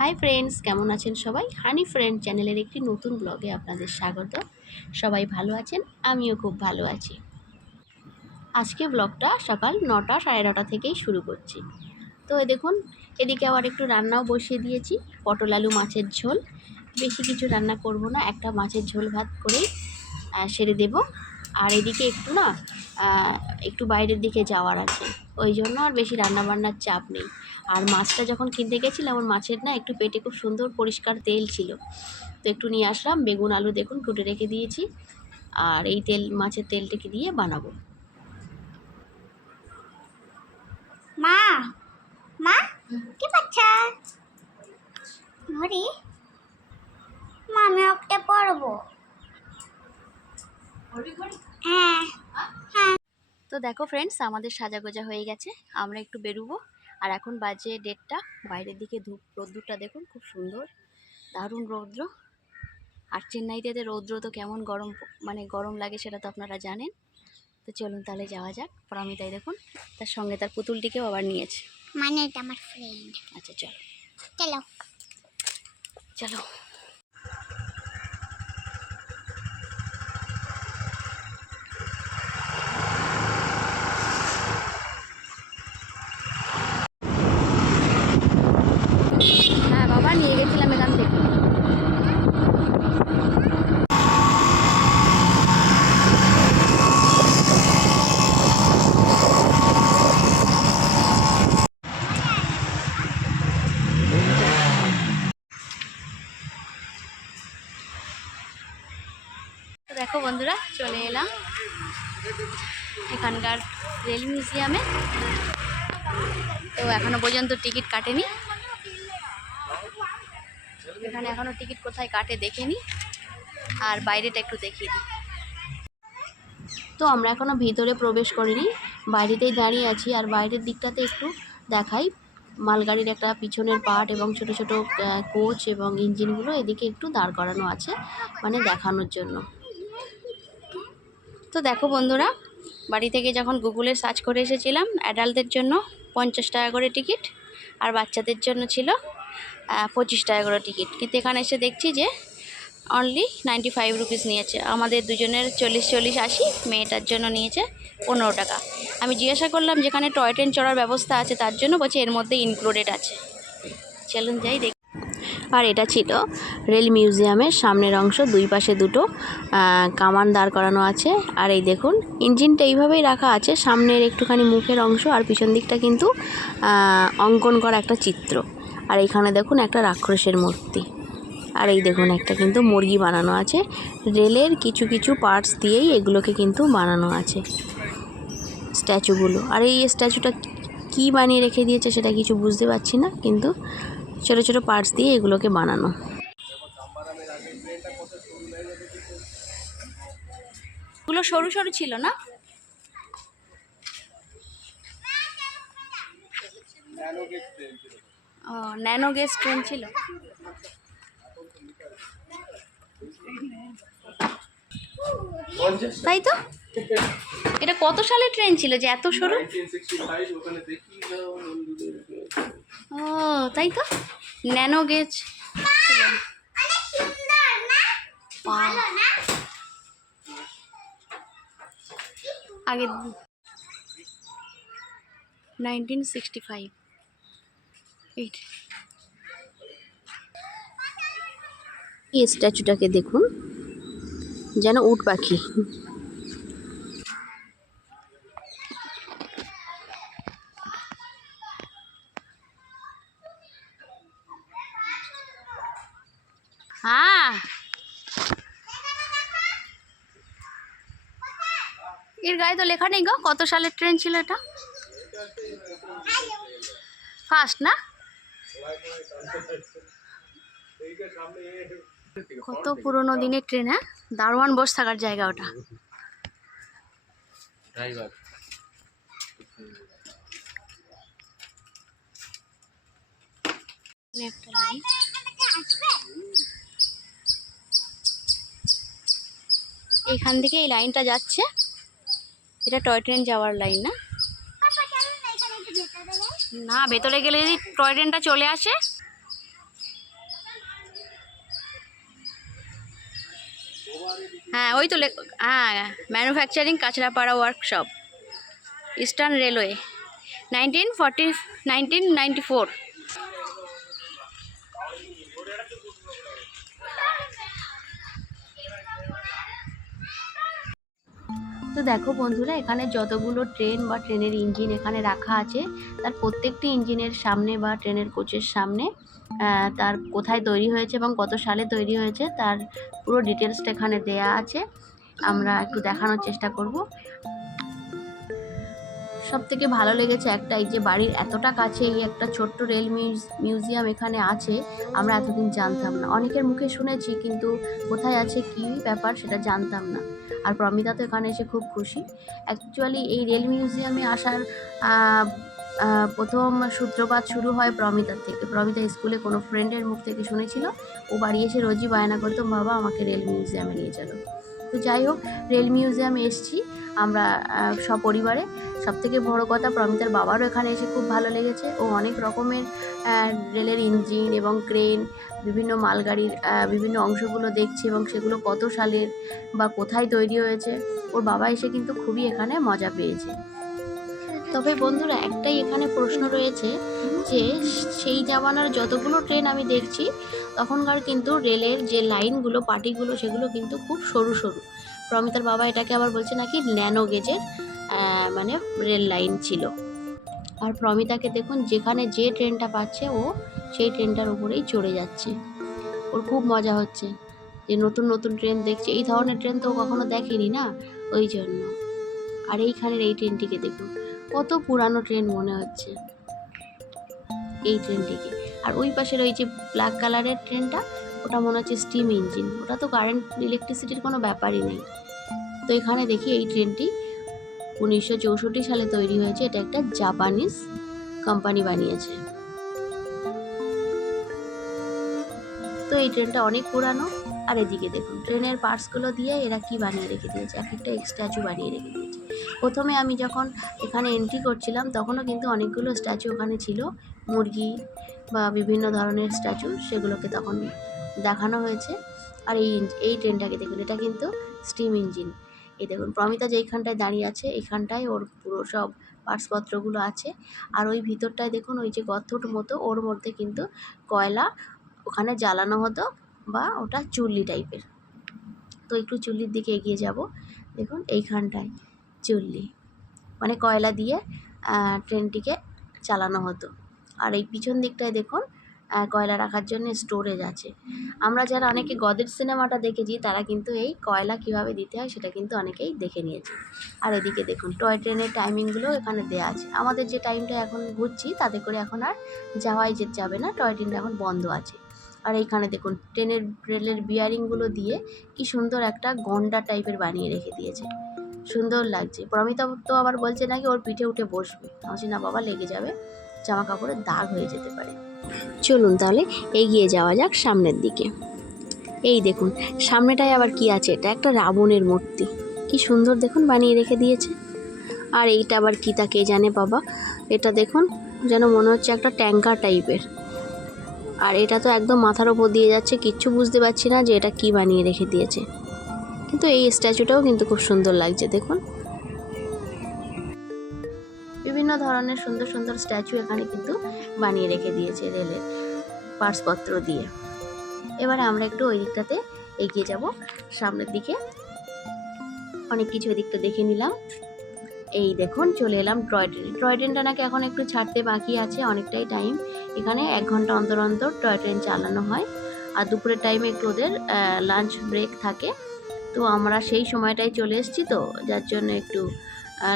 Hi friends, কেমন আছেন সবাই? হানি ফ্রেন্ড চ্যানেলের একটি নতুন ব্লগে আপনাদের স্বাগত। সবাই ভালো আছেন? আমিও খুব ভালো আছি। আজকে ব্লগটা সকাল 9টা 9:30 থেকেই শুরু করছি। তো দেখুন, এদিকে আবার একটু রান্নাও বসিয়ে দিয়েছি, পটল আলু মাছের ঝোল। বেশি কিছু রান্না করব না, একটা মাছের ঝোল ভাত করেই সেরে দেব। আর এদিকে একটু না একটু বাইরের দিকে যাওয়ার আছে, ওই জন্য আর বেশি রান্নাবান্নার চাপ নেই। আর মাছটা যখন কিনতে গেছিলাম, আমার মাছের না একটু পেটে খুব সুন্দর পরিষ্কার তেল ছিল, তো একটু নিয়ে আসলাম। বেগুন আলু দেখুন কুটে রেখে দিয়েছি, আর এই তেল মাছের তেলটাকে দিয়ে বানাবো। মা মা কি পাচ্ছা ঘড়ি? মা আমি একটা পড়বো। হ্যাঁ হ্যাঁ। তো দেখো ফ্রেন্ডস, আমাদের সাজাগোজা হয়ে গেছে, আমরা একটু বেরোবো। আর এখন বাজে 1:30। বাইরের দিকে রৌদ্রটা দেখুন, খুব সুন্দর, দারুণ রৌদ্র। আর চেন্নাইতে রৌদ্র তো কেমন গরম, মানে গরম লাগে সেটা তো আপনারা জানেন। তো চলুন তাহলে যাওয়া যাক। পারমিতাই দেখুন তার সঙ্গে তার পুতুলটিকেও আবার নিয়েছে। মানে এটা আমার ফ্রেন্ড। আচ্ছা চলো চলো চলো। হ্যাঁ বাবা, নিয়ে গেছিলাম এখান থেকে। তো দেখো বন্ধুরা, চলে এলাম এখানকার রেল মিউজিয়ামে। তো এখনো পর্যন্ত টিকিট কাটেনি, এখানে এখনো টিকিট কোথায় কাটে দেখেনি। আর বাইরেটা একটু দেখিয়ে দিই। তো আমরা এখনো ভিতরে প্রবেশ করিনি, বাইরেতেই দাঁড়িয়ে আছি। আর বাইরের দিকটাতে একটু দেখাই, মালগাড়ির একটা পিছনের পার্ট এবং ছোট ছোট কোচ এবং ইঞ্জিনগুলো এদিকে একটু দাঁড় করানো আছে, মানে দেখানোর জন্য। তো দেখো বন্ধুরা, বাড়ি থেকে যখন গুগলে সার্চ করে এসেছিলাম, অ্যাডাল্টদের জন্য 50 টাকা করে টিকিট, আর বাচ্চাদের জন্য ছিল 25 টাকা করে টিকিট। কিন্তু এখানে এসে দেখছি যে অনলি 95 রুপিস নিয়েছে। আমাদের দুজনের 40-40-80, মেয়েটার জন্য নিয়েছে 15 টাকা। আমি জিজ্ঞাসা করলাম যেখানে টয় ট্রেন চড়ার ব্যবস্থা আছে, তার জন্য বলছে এর মধ্যে ইনক্লুডেড আছে। চলুন যাই দেখি। আর এটা ছিল রেল মিউজিয়ামের সামনের অংশ, দুই পাশে দুটো কামান দাঁড় করানো আছে। আর এই দেখুন, ইঞ্জিনটা এইভাবেই রাখা আছে, সামনের একটুখানি মুখের অংশ, আর পিছন দিকটা কিন্তু অঙ্কন করা একটা চিত্র। আর এইখানে দেখুন একটা রাক্ষসের মূর্তি। আর এই দেখুন একটা কিন্তু মুরগি বানানো আছে। রেলের কিছু কিছু পার্টস দিয়েই এগুলোকে কিন্তু বানানো আছে স্ট্যাচুগুলো। আর এই স্ট্যাচুটা কি বানিয়ে রেখে দিয়েছে সেটা কিছু বুঝতে পারছি না, কিন্তু ছোট ছোট পার্টস দিয়ে এগুলোকে বানানো। এগুলো সরু সরু ছিল না? ও, ন্যানো গেজ ট্রেন ছিল। তাই তো, এটা কত সালের ট্রেন ছিল যে এত সরু? ও তাই তো, ন্যানো গেজ ছিল। আগে 1965। এই স্ট্যাচুটাকে দেখুন, যেন উট পাখি। হ্যাঁ, এর গায়ে তো লেখা নেই গো কত সালের ট্রেন ছিল এটা। ফার্স্ট না? কত পুরনো দিনের ট্রেন। হ্যাঁ, দারোয়ান বস থাকার জায়গা ওটা। একটা লাইন, এইখান থেকে এই লাইনটা যাচ্ছে, এটা টয় ট্রেন যাওয়ার লাইন না? না, ভেতরে গেলে যদি টয় ট্রেনটা চলে আসে। হ্যাঁ ওই তো হ্যাঁ, manufacturing Kanchrapara workshop, eastern railway, 1994। তো দেখো বন্ধুরা, এখানে যতগুলো ট্রেন বা ট্রেনের ইঞ্জিন এখানে রাখা আছে, তার প্রত্যেকটি ইঞ্জিনের সামনে বা ট্রেনের কোচের সামনে তার কোথায় তৈরি হয়েছে এবং কত সালে তৈরি হয়েছে তার পুরো ডিটেলসটা এখানে দেয়া আছে। আমরা একটু দেখানোর চেষ্টা করব। সবথেকে ভালো লেগেছে একটাই, যে বাড়ির এতটা কাছে এই একটা ছোট্ট রেল মিউজিয়াম এখানে আছে, আমরা এতদিন জানতাম না। অনেকের মুখে শুনেছি, কিন্তু কোথায় আছে কী ব্যাপার সেটা জানতাম না। আর প্রমিতা তো এখানে এসে খুব খুশি। অ্যাকচুয়ালি এই রেল মিউজিয়ামে আসার প্রথম সূত্রপাত শুরু হয় প্রমিতার থেকে। প্রমিতা স্কুলে কোনো ফ্রেন্ডের মুখ থেকে শুনেছিল, ও বাড়ি এসে রোজই বায়না করতো, বাবা আমাকে রেল মিউজিয়ামে নিয়ে চলো। তো যাই হোক, রেল মিউজিয়ামে এসেছি আমরা সপরিবারে। সবথেকে বড় কথা, প্রমিতার বাবারও এখানে এসে খুব ভালো লেগেছে। ও অনেক রকমের রেলের ইঞ্জিন এবং ক্রেন, বিভিন্ন মালগাড়ির বিভিন্ন অংশগুলো দেখছে এবং সেগুলো কত সালের বা কোথায় তৈরি হয়েছে। ওর বাবা এসে কিন্তু খুবই এখানে মজা পেয়েছে। তবে বন্ধুরা, একটাই এখানে প্রশ্ন রয়েছে, যে সেই জামানার যতগুলো ট্রেন আমি দেখছি তখনকার কিন্তু রেলের যে লাইনগুলো, পাটিগুলো, সেগুলো কিন্তু খুব সরু সরু। প্রমিতার বাবা এটাকে আবার বলছে নাকি ন্যানো গেজের মানে রেল লাইন ছিল। আর প্রমিতাকে দেখুন, যেখানে যে ট্রেনটা পাচ্ছে ও সেই ট্রেনটার উপরেই চড়ে যাচ্ছে। ওর খুব মজা হচ্ছে যে নতুন নতুন ট্রেন দেখছে। এই ধরনের ট্রেন তো ও কখনো দেখেনি না, ওই জন্য। আর এইখানের এই ট্রেনটিকে দেখুন, কত পুরানো ট্রেন মনে হচ্ছে এই ট্রেনটিকে। আর ওই পাশের ওই যে ব্ল্যাক কালারের ট্রেনটা, ওটা মনে হচ্ছে স্টিম ইঞ্জিন। ওটা তো কারেন্ট ইলেকট্রিসিটির কোনো ব্যাপারই নেই। তো এখানে দেখি এই ট্রেনটি 1964 সালে তৈরি হয়েছে। এটা একটা জাপানিজ কোম্পানি বানিয়েছে। তো এই ট্রেনটা অনেক পুরানো। আর এদিকে দেখুন, ট্রেনের পার্টসগুলো দিয়ে এরা কি বানিয়ে রেখে দিয়েছে, এক একটা স্ট্যাচু বানিয়ে রেখে দিয়েছে। প্রথমে আমি যখন এখানে এন্ট্রি করছিলাম তখনও কিন্তু অনেকগুলো স্ট্যাচু ওখানে ছিল, মুরগি বা বিভিন্ন ধরনের স্ট্যাচু, সেগুলোকে তখন দেখানো হয়েছে। আর এই ট্রেনটাকে দেখুন, এটা কিন্তু স্টিম ইঞ্জিন। এই দেখুন, প্রমিতা যেইখানটায় দাঁড়িয়ে আছে এইখানটায় ওর পুরো সব পার্টসপত্রগুলো আছে। আর ওই ভিতরটায় দেখুন, ওই যে গর্তর মতো, ওর মধ্যে কিন্তু কয়লা ওখানে জ্বালানো হতো, বা ওটা চুল্লি টাইপের। তো একটু চুল্লির দিকে এগিয়ে যাব। দেখুন এইখানটায় চুল্লি, মানে কয়লা দিয়ে ট্রেনটিকে চালানো হতো। আর এই পিছন দিকটায় দেখুন কয়লা রাখার জন্য স্টোরেজ আছে। আমরা যারা অনেকে গদের সিনেমাটা দেখেছি, তারা কিন্তু এই কয়লা কিভাবে দিতে হয় সেটা কিন্তু অনেকেই দেখে নিয়েছে। আর এদিকে দেখুন, টয় ট্রেনের টাইমিংগুলো এখানে দেওয়া আছে। আমাদের যে টাইমটা এখন ঘুরছি তাতে করে এখন আর যাওয়াই যাবে না, টয় ট্রেনটা এখন বন্ধ আছে। আর এইখানে দেখুন, রেলের বিয়ারিংগুলো দিয়ে কি সুন্দর একটা গন্ডা টাইপের বানিয়ে রেখে দিয়েছে, সুন্দর লাগছে। প্রমিতা তো আবার বলছে নাকি ওর পিঠে উঠে বসবে। বলছি না বাবা, লেগে যাবে, জামা কাপড়ের দাগ হয়ে যেতে পারে। চলুন তাহলে এগিয়ে যাওয়া যাক সামনের দিকে। এই দেখুন, সামনেটায় আবার কি আছে, এটা একটা রাবণের মূর্তি, কি সুন্দর দেখুন বানিয়ে রেখে দিয়েছে। আর এইটা আবার কি তা কে জানে বাবা। এটা দেখুন, যেন মনে হচ্ছে একটা ট্যাঙ্কার টাইপের। আর এটা তো একদম মাথার ওপর দিয়ে যাচ্ছে, কিচ্ছু বুঝতে পারছি না যে এটা কি বানিয়ে রেখে দিয়েছে। কিন্তু এই স্ট্যাচুটাও কিন্তু খুব সুন্দর লাগছে দেখুন। বিভিন্ন ধরনের সুন্দর সুন্দর স্ট্যাচু এখানে কিন্তু বানিয়ে রেখে দিয়েছে রেলের পার্টসপত্র দিয়ে। এবারে আমরা একটু ওই দিকটাতে এগিয়ে যাব সামনের দিকে। অনেক কিছু ওই দিকটা দেখে নিলাম। এই দেখুন, চলে এলাম টয় ট্রেনে। টয় ট্রেনটা নাকি এখন একটু ছাড়তে বাকি আছে, অনেকটাই টাইম। এখানে 1 ঘন্টা অন্তর অন্তর টয় ট্রেন চালানো হয়। আর দুপুরের টাইমে একটু ওদের লাঞ্চ ব্রেক থাকে। তো আমরা সেই সময়টাই চলে এসেছি, তো যার জন্য একটু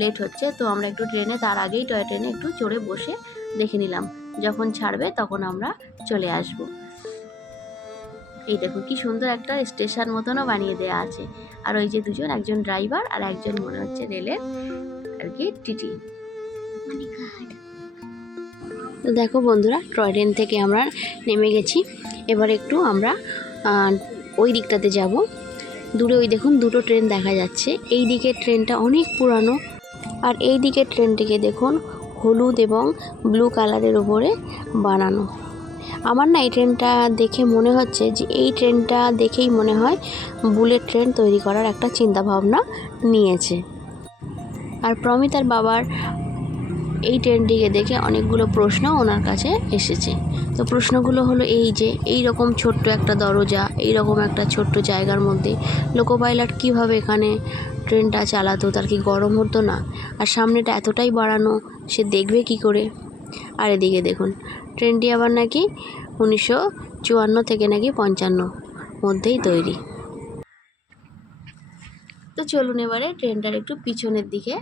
লেট হচ্ছে। তো আমরা একটু ট্রেনে তার আগেই টয় ট্রেনে একটু চড়ে বসে দেখে নিলাম, যখন ছাড়বে তখন আমরা চলে আসব। এই দেখুন, কি সুন্দর একটা স্টেশন মতনও বানিয়ে দেওয়া আছে। আর ওই যে দুজন, একজন ড্রাইভার আর একজন মনে হচ্ছে রেলের আর কি টিটি। তো দেখো বন্ধুরা, টয় ট্রেন থেকে আমরা নেমে গেছি। এবার একটু আমরা ওই দিকটাতে যাব। দূরে ওই দেখুন দুটো ট্রেন দেখা যাচ্ছে। এই দিকের ট্রেনটা অনেক পুরানো, আর এই দিকের ট্রেনটিকে দেখুন হলুদ এবং ব্লু কালারের উপরে বানানো। আমার না এই ট্রেনটা দেখে মনে হচ্ছে যে এই ট্রেনটা দেখেই মনে হয় বুলেট ট্রেন তৈরি করার একটা চিন্তাভাবনা নিয়েছে। আর প্রমিতার বাবার এই ট্রেনটিকে দেখে অনেকগুলো প্রশ্ন ওনার কাছে এসেছে। তো প্রশ্নগুলো হলো এই যে এই রকম ছোট্ট একটা দরজা, এই রকম একটা ছোট্ট জায়গার মধ্যে লোকো পাইলট কীভাবে এখানে ট্রেনটা চালাতো, তার কি গরম হতো না? আর সামনেটা এতটাই বাড়ানো, সে দেখবে কি করে? আর এদিকে দেখুন ট্রেনটি আবার নাকি 1954 থেকে নাকি 55 মধ্যেই তৈরি। তো চলুন এবারে ট্রেনটার একটু পিছনের দিকে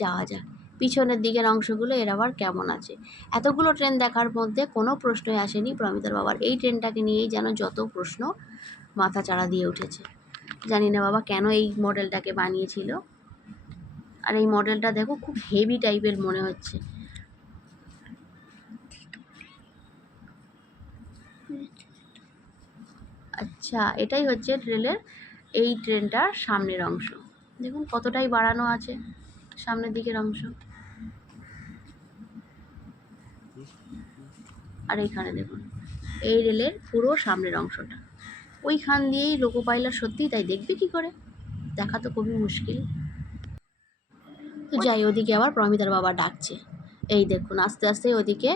যাওয়া যাক, পিছনের দিকের অংশগুলো এর আবার কেমন আছে। এতগুলো ট্রেন দেখার মধ্যে কোনো প্রশ্নই আসেনি প্রমিতার বাবার, এই ট্রেনটাকে নিয়েই যেন যত প্রশ্ন মাথা চাড়া দিয়ে উঠেছে। জানি না বাবা কেন এই মডেলটাকে বানিয়েছিল। আর এই মডেলটা দেখো খুব হেভি টাইপের মনে হচ্ছে। আচ্ছা, এটাই হচ্ছে রেলের এই ট্রেনটার সামনের অংশ। দেখুন কতটাই বাড়ানো আছে সামনের দিকের অংশ। আর এইখানে দেখুন এই রেলের পুরো সামনের অংশটা, ওইখান দিয়েই লোকো পাইলট সত্যিই তাই দেখবে কি করে? দেখা তো খুবই মুশকিল। তো যাই, ওদিকে আবার প্রমিতার বাবা ডাকছে। এই দেখুন আস্তে আস্তে ওদিকে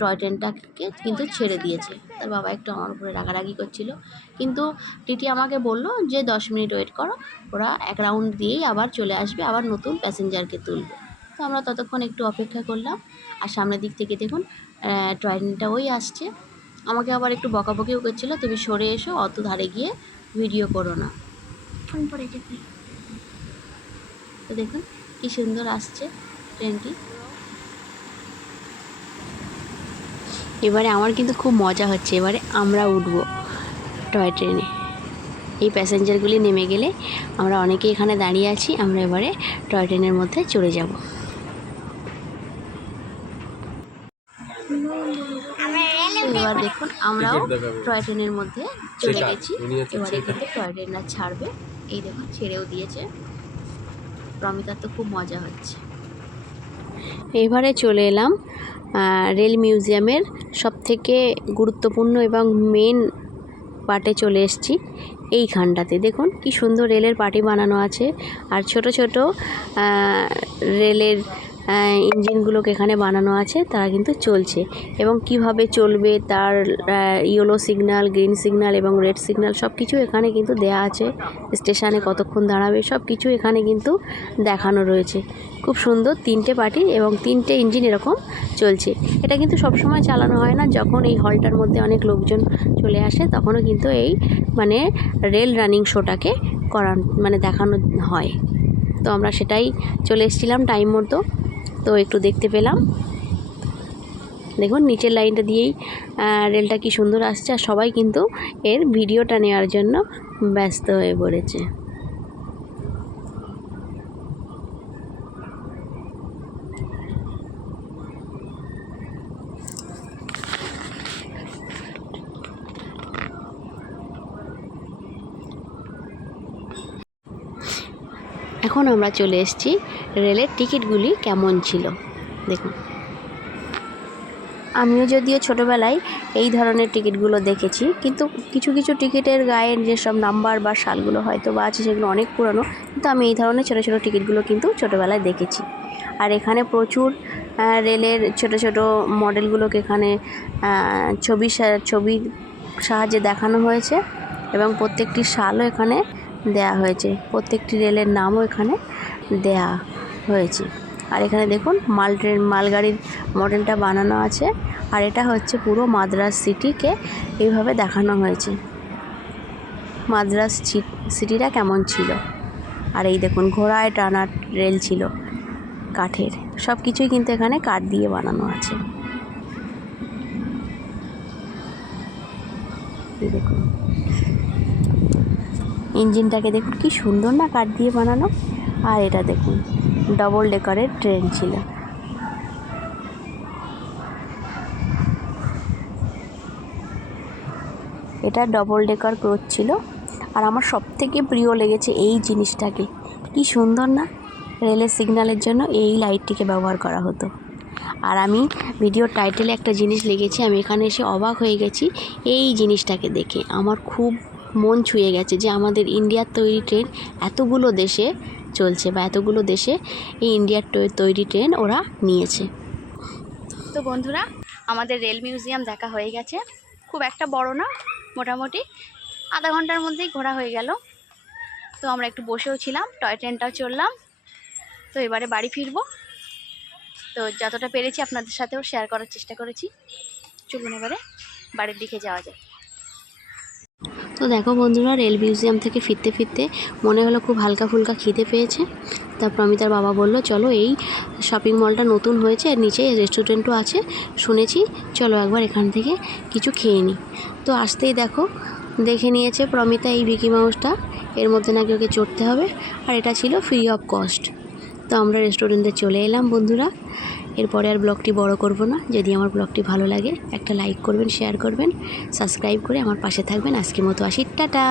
টয় ট্রেনটাকে কিন্তু ছেড়ে দিয়েছে। তার বাবা একটু আমার উপরে রাগারাগি করছিল, কিন্তু টিটি আমাকে বলল যে 10 মিনিট ওয়েট করো, ওরা এক রাউন্ড দিয়েই আবার চলে আসবে, আবার নতুন প্যাসেঞ্জারকে তুলবে। তো আমরা ততক্ষণ একটু অপেক্ষা করলাম। আর সামনের দিক থেকে দেখুন টয় ট্রেনটা ওই আসছে। আমাকে আবার একটু বকাবকিও করছিল, তুমি সরে এসো, অত ধারে গিয়ে ভিডিও করো না, ফোন পড়ে যাবে। তো দেখুন কি সুন্দর আসছে ট্রেনটি। এবারে আমার কিন্তু খুব মজা হচ্ছে, এবারে আমরা উঠবো টয় ট্রেনে। এই প্যাসেঞ্জারগুলি নেমে গেলে আমরা অনেকে এখানে দাঁড়িয়ে আছি, আমরা এবারে টয় ট্রেনের মধ্যে চড়ে যাব। এবার দেখুন আমরাও টয় ট্রেনের মধ্যে চলে গেছি। এবারে কিন্তু টয় ট্রেনটা ছাড়বে, এই দেখুন ছেড়েও দিয়েছে। প্রমিতার তো খুব মজা হচ্ছে। এবারে চলে এলাম রেল মিউজিয়ামের সবথেকে গুরুত্বপূর্ণ এবং মেন পার্টে চলে এসেছি। এইখানটাতে দেখুন কি সুন্দর রেলের পার্টি বানানো আছে, আর ছোট ছোট রেলের ইঞ্জিনগুলোকে এখানে বানানো আছে, তারা কিন্তু চলছে এবং কিভাবে চলবে তার ইয়েলো সিগন্যাল, গ্রিন সিগন্যাল এবং রেড সিগন্যাল সব কিছু এখানে কিন্তু দেয়া আছে। স্টেশনে কতক্ষণ দাঁড়াবে সব কিছু এখানে কিন্তু দেখানো রয়েছে। খুব সুন্দর 3টে পার্টি এবং 3টে ইঞ্জিন এরকম চলছে। এটা কিন্তু সবসময় চালানো হয় না, যখন এই হলটার মধ্যে অনেক লোকজন চলে আসে তখনও কিন্তু এই মানে রেল রানিং শোটাকে দেখানো হয়। তো আমরা সেটাই চলে এসেছিলাম টাইম মতো, তো একটু দেখতে পেলাম। দেখুন নিচের লাইনটা দিয়েই রেলটা কি সুন্দর আসছে, আর সবাই কিন্তু এর ভিডিওটা নেওয়ার জন্য ব্যস্ত হয়ে পড়েছে। এখন আমরা চলে এসেছি রেলের টিকিটগুলি কেমন ছিল দেখুন। আমিও যদিও ছোটোবেলায় এই ধরনের টিকিটগুলো দেখেছি, কিন্তু কিছু কিছু টিকিটের গায়ের যেসব নাম্বার বা সালগুলো হয়তো বা আছে সেগুলো অনেক পুরনো, কিন্তু আমি এই ধরনের ছোটো ছোটো টিকিটগুলো কিন্তু ছোটোবেলায় দেখেছি। আর এখানে প্রচুর রেলের ছোট ছোট মডেলগুলোকে এখানে ছবির সাহায্যে দেখানো হয়েছে এবং প্রত্যেকটি সালও এখানে দেয়া হয়েছে, প্রত্যেকটি রেলের নামও এখানে দেয়া হয়েছে। আর এখানে দেখুন মালগাড়ির মডেলটা বানানো আছে, আর এটা হচ্ছে পুরো মাদ্রাজ সিটিকে এইভাবে দেখানো হয়েছে, মাদ্রাজ সিটিটা কেমন ছিল। আর এই দেখুন ঘোড়ায় টানা রেল ছিল কাঠের, সব কিছুই কিন্তু এখানে কাঠ দিয়ে বানানো আছে। এই দেখুন ইঞ্জিনটাকে দেখুন কি সুন্দর না কাঠ দিয়ে বানানো। আর এটা দেখুন ডবল ডেকারের ট্রেন ছিল। এটা ডবল ডেকার কোচ ছিল। আর আমার সবথেকে প্রিয় লেগেছে এই জিনিসটাকে, কি সুন্দর না, রেলের সিগন্যালের জন্য এই লাইটটিকে ব্যবহার করা হতো। আর আমি ভিডিওর টাইটেলে একটা জিনিস লিখেছি, আমি এখানে এসে অবাক হয়ে গেছি এই জিনিসটাকে দেখে। আমার খুব মন ছুঁয়ে গেছে যে আমাদের ইন্ডিয়ার তৈরি ট্রেন এতগুলো দেশে চলছে, বা এতগুলো দেশে এই ইন্ডিয়ার তৈরি ট্রেন ওরা নিয়েছে। তো বন্ধুরা, আমাদের রেল মিউজিয়াম দেখা হয়ে গেছে। খুব একটা বড় না, মোটামুটি আধা ঘন্টার মধ্যেই ঘোরা হয়ে গেল। তো আমরা একটু বসেও ছিলাম, টয় ট্রেনটাও চললাম। তো এবারে বাড়ি ফিরবো। তো যতটা পেরেছি আপনাদের সাথেও শেয়ার করার চেষ্টা করেছি। চলুন এবারে বাড়ির দিকে যাওয়া যায়। তো দেখো বন্ধুরা, রেল মিউজিয়াম থেকে ফিরতে ফিরতে মনে হলো খুব হালকা ফুলকা খিদে পেয়েছে। তারপর অমিতার বাবা বলল, চলো এই শপিং মলটা নতুন হয়েছে, এর নিচে রেস্টুরেন্টও আছে শুনেছি, চলো একবার এখান থেকে কিছু খেয়ে নিই। তো আসতেই দেখে নিয়েছে প্রমিতা এই ভিকি মাউসটা, এর মধ্যে নাকি ওকে চড়তে হবে, আর এটা ছিল ফ্রি অফ কস্ট। তো আমরা রেস্টুরেন্টে চলে এলাম বন্ধুরা। এরপরে আর ব্লগটি বড় করব না। যদি আমার ব্লগটি ভালো লাগে একটা লাইক করবেন, শেয়ার করবেন, সাবস্ক্রাইব করে আমার পাশে থাকবেন। আজকের মতো আসি, টাটা।